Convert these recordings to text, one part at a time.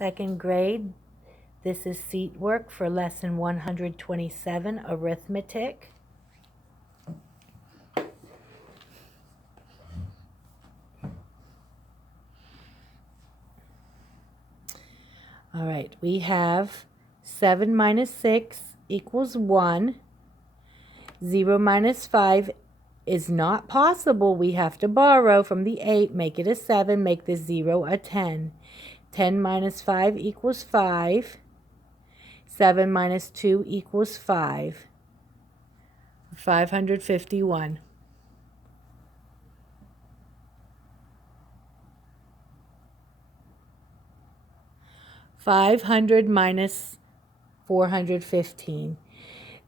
Second grade. This is seat work for lesson 127, arithmetic. All right, we have 7 minus 6 equals 1. 0 minus 5 is not possible. We have to borrow from the 8, make it a 7, make the 0 a 10. 10 minus 5 equals 5. 7 minus 2 equals 5. 551. $500 minus 415.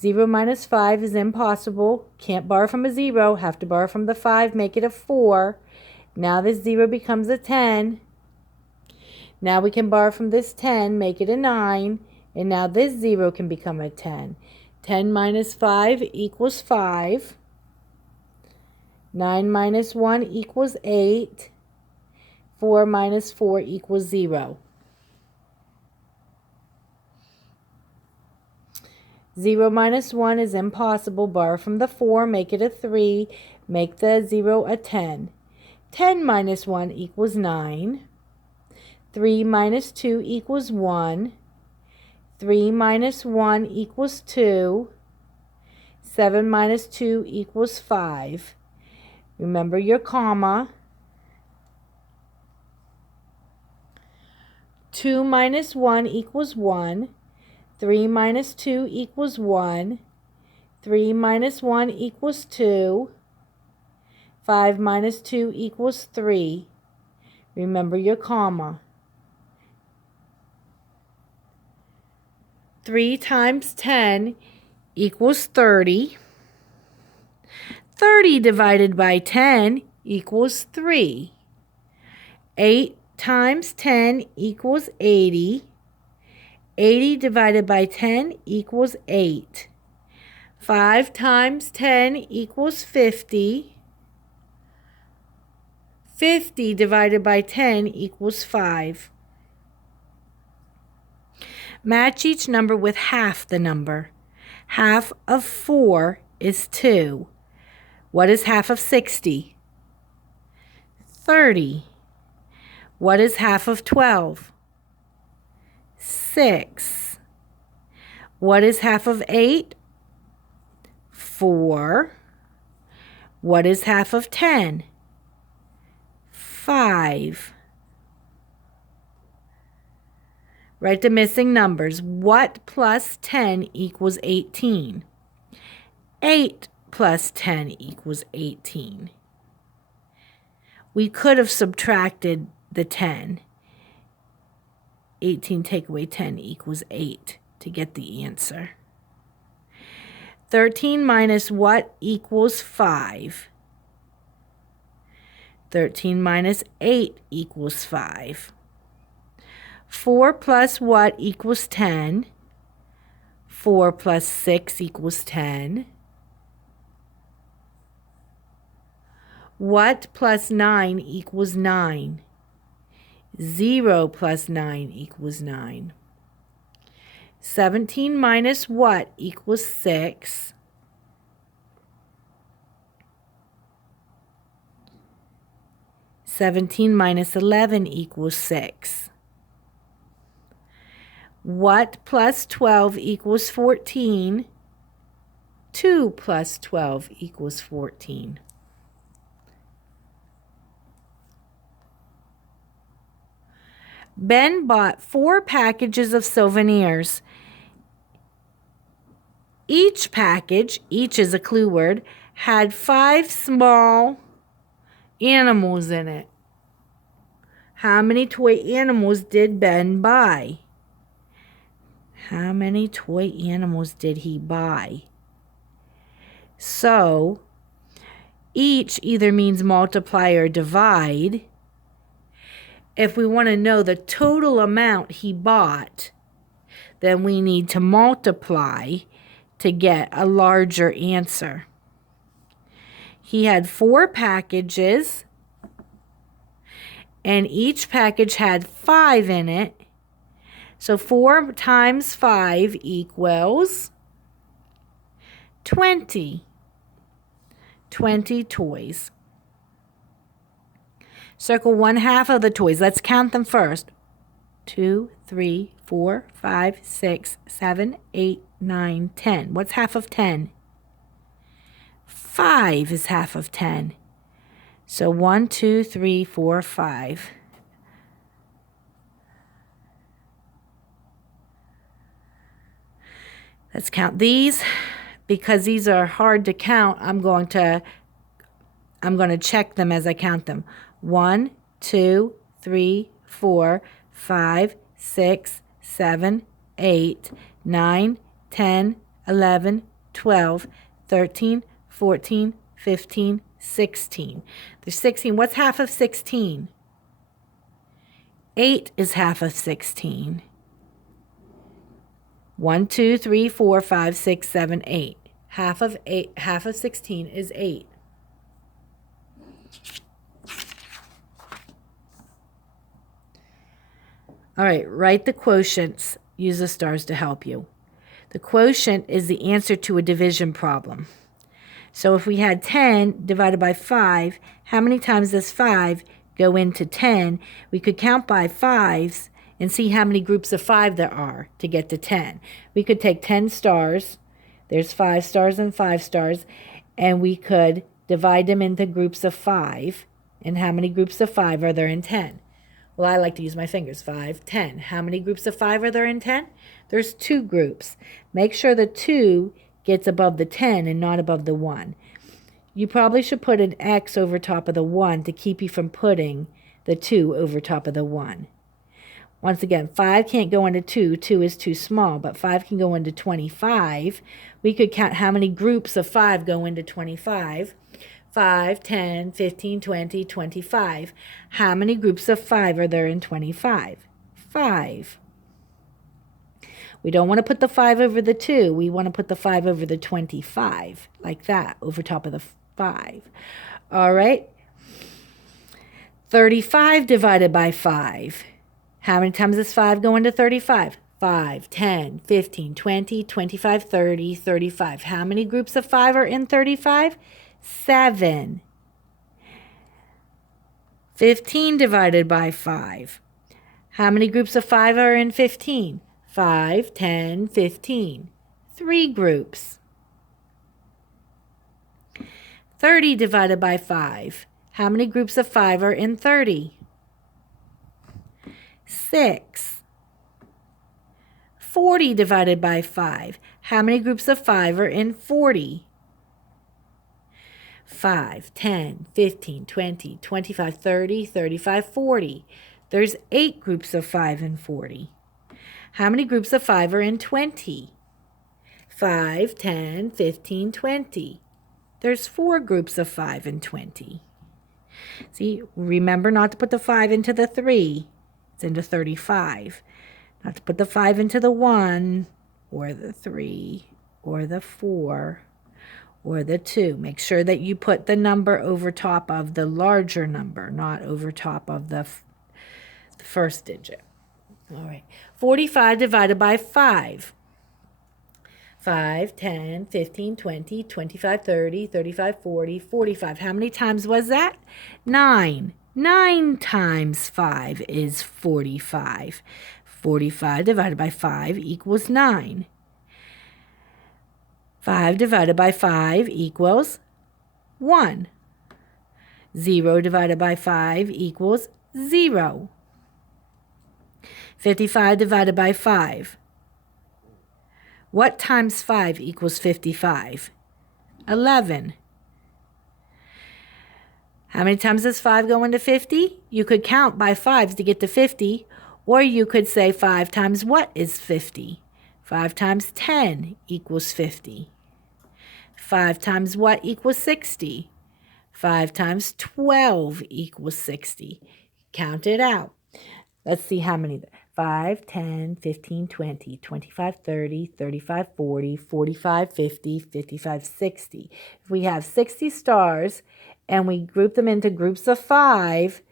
0 minus 5 is impossible. Can't borrow from a 0. Have to borrow from the 5. Make it a 4. Now this 0 becomes a 10. Now we can borrow from this 10. Make it a 9. And now this 0 can become a 10. 10 minus 5 equals 5. 9 minus 1 equals 8. 4 minus 4 equals 0. 0 minus 1 is impossible. Borrow from the 4, make it a 3, make the 0 a 10. 10 minus 1 equals 9. 3 minus 2 equals 1. 3 minus 1 equals 2. 7 minus 2 equals 5. Remember your comma. 2 minus 1 equals 1. 3 minus 2 equals 1. 3 minus 1 equals 2. 5 minus 2 equals 3. Remember your comma. 3 times 10 equals 30. 30 divided by 10 equals 3. 8 times 10 equals 80. 80 divided by 10 equals 8. 5 times 10 equals 50. 50 divided by 10 equals 5. Match each number with half the number. Half of 4 is 2. What is half of 60? 30. What is half of 12? 6. What is half of 8? 4. What is half of 10? 5. Write the missing numbers. What plus 10 equals 18? 8 plus 10 equals 18. We could have subtracted the 10. 18 take away 10 equals 8 to get the answer. 13 minus what equals 5? 13 minus 8 equals 5. 4 plus what equals 10? 4 plus 6 equals 10. What plus 9 equals 9? 0 plus 9 equals 9. 17 minus what equals 6? 17 minus 11 equals 6. What plus 12 equals 14? 2 plus 12 equals 14. Ben bought 4 packages of souvenirs. Each package, each is a clue word, had 5 small animals in it. How many toy animals did Ben buy? How many toy animals did he buy? So, each either means multiply or divide. If we want to know the total amount he bought, then we need to multiply to get a larger answer. He had 4 packages, and each package had 5 in it, So 4 times 5 equals 20. 20 toys. Circle 1/2 of the toys. Let's count them first. 2, 3, 4, 5, 6, 7, 8, 9, 10. What's half of 10? 5 is half of 10. So 1, 2, 3, 4, 5. Let's count these. Because these are hard to count, I'm going to check them as I count them. 1, 2, 3, 4, 5, 6, 7, 8, 9, 10, 11, 12, 13, 14, 15, 16. There's 16. What's half of 16? 8 is half of 16. 1, 2, 3, 4, 5, 6, 7, 8. Half of 16 is 8. All right, write the quotients. Use the stars to help you. The quotient is the answer to a division problem. So if we had 10 divided by 5, how many times does 5 go into 10? We could count by 5s and see how many groups of 5 there are to get to 10. We could take 10 stars, there's 5 stars and 5 stars, and we could divide them into groups of 5. And how many groups of 5 are there in 10? Well, I like to use my fingers. 5, 10. How many groups of 5 are there in 10? There's 2 groups. Make sure the 2 gets above the 10 and not above the 1. You probably should put an X over top of the 1 to keep you from putting the 2 over top of the 1. Once again, 5 can't go into 2. 2 is too small, but 5 can go into 25. We could count how many groups of 5 go into 25. 5, 10, 15, 20, 25. How many groups of 5 are there in 25? 5. We don't want to put the 5 over the 2. We want to put the 5 over the 25, like that, over top of the 5. All right. 35 divided by 5. How many times does 5 go into 35? 5, 10, 15, 20, 25, 30, 35. How many groups of 5 are in 35? 7. 15 divided by 5. How many groups of 5 are in 15? 5, 10, 15. 3 groups. 30 divided by 5. How many groups of 5 are in 30? 6. 40 divided by 5. How many groups of 5 are in 40? 5, 10, 15, 20, 25, 30, 35, 40. There's 8 groups of 5 in 40. How many groups of 5 are in 20? 5, 10, 15, 20. There's 4 groups of 5 in 20. See, remember not to put the 5 into the 3. It's into 35. Not to put the 5 into the 1 or the 3 or the 4 or the 2. Make sure that you put the number over top of the larger number, not over top of the first digit. All right. 45 divided by 5. 5, 10, 15, 20, 25, 30, 35, 40, 45. How many times was that? 9. 9 times 5 is 45. 45 divided by 5 equals 9. 5 divided by 5 equals 1. 0 divided by 5 equals 0. 55 divided by 5. What times 5 equals 55? 11. How many times does 5 go into 50? You could count by 5s to get to 50, or you could say 5 times what is 50? 5 times 10 equals 50. 5 times what equals 60? 5 times 12 equals 60. Count it out. Let's see how many. 5, 10, 15, 20, 25, 30, 35, 40, 45, 50, 55, 60. If we have 60 stars and we group them into groups of 5,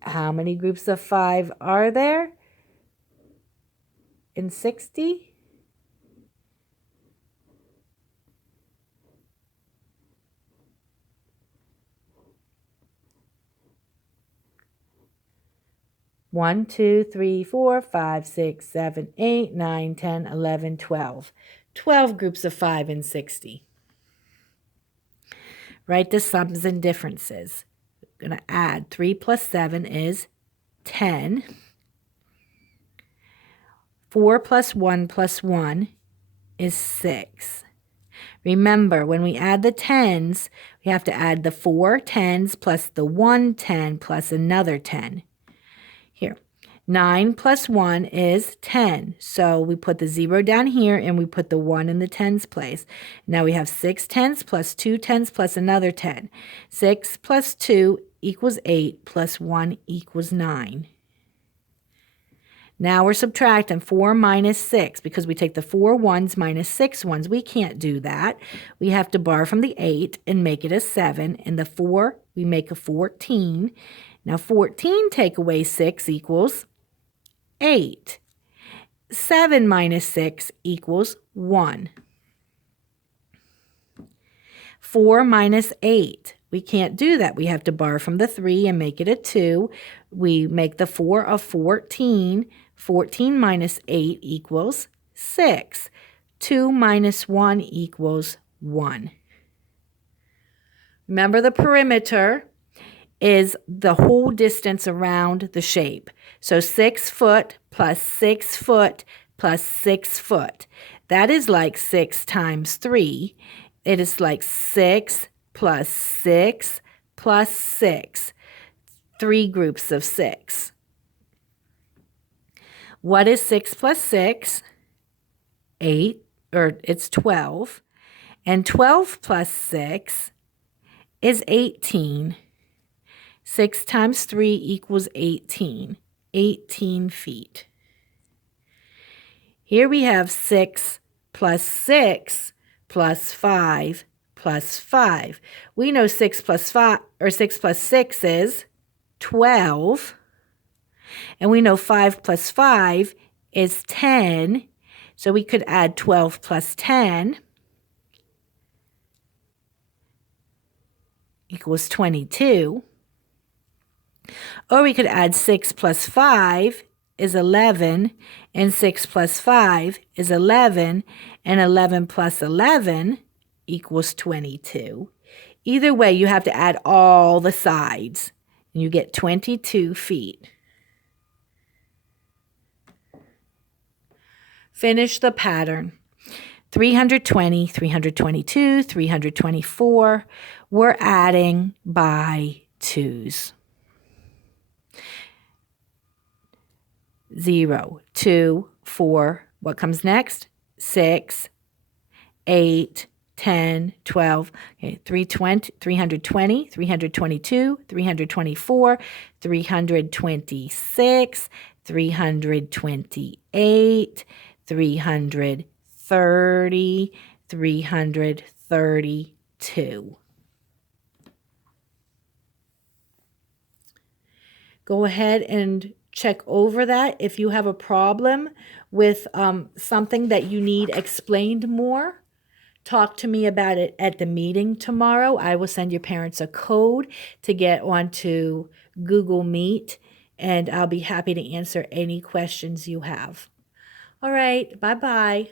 how many groups of 5 are there? and 60. One, 2, 3, 4, 5, 6, 7, 8, 9, 10, 11, 12. 12 groups of 5 and 60. Write the sums and differences. We're going to add 3 plus 7 is 10. 4 plus 1 is 6. Remember, when we add the tens, we have to add the 4 tens plus the 1 10 plus another 10. Here, 9 plus 1 is 10. So we put the 0 down here and we put the 1 in the tens place. Now we have 6 tens plus 2 tens plus another 10. 6 plus 2 equals 8 plus 1 equals 9. Now we're subtracting 4 minus 6 because we take the 4 ones minus 6 ones. We can't do that. We have to borrow from the 8 and make it a 7. And the 4, we make a 14. Now 14 take away 6 equals 8. 7 minus 6 equals 1. 4 minus 8. We can't do that. We have to borrow from the 3 and make it a 2. We make the 4 a 14. 14 minus 8 equals 6. 2 minus 1 equals 1. Remember, the perimeter is the whole distance around the shape. So 6 foot plus 6 foot plus 6 foot. That is like 6 times 3. It is like 6 plus 6 plus 6. 3 groups of 6. What is 6 plus 6? 8, or it's 12. And 12 plus 6 is 18. 6 times 3 equals 18. 18 feet. Here we have 6 plus 6 plus 5 plus 5. We know 6 plus 5, or 6 plus 6 is 12. And we know 5 plus 5 is 10. So we could add 12 plus 10 equals 22. Or we could add 6 plus 5 is 11. And 6 plus 5 is 11. And 11 plus 11 equals 22. Either way, you have to add all the sides. And you get 22 feet. Finish the pattern. 320, 322, 324. We're adding by twos. 0, 2, 4. What comes next? 6, 8, 10, 12. Okay, 320, 322, 324, 326, 328, 330, 332. Go ahead and check over that. If you have a problem with something that you need explained more, talk to me about it at the meeting tomorrow. I will send your parents a code to get onto Google Meet, and I'll be happy to answer any questions you have. All right, bye-bye.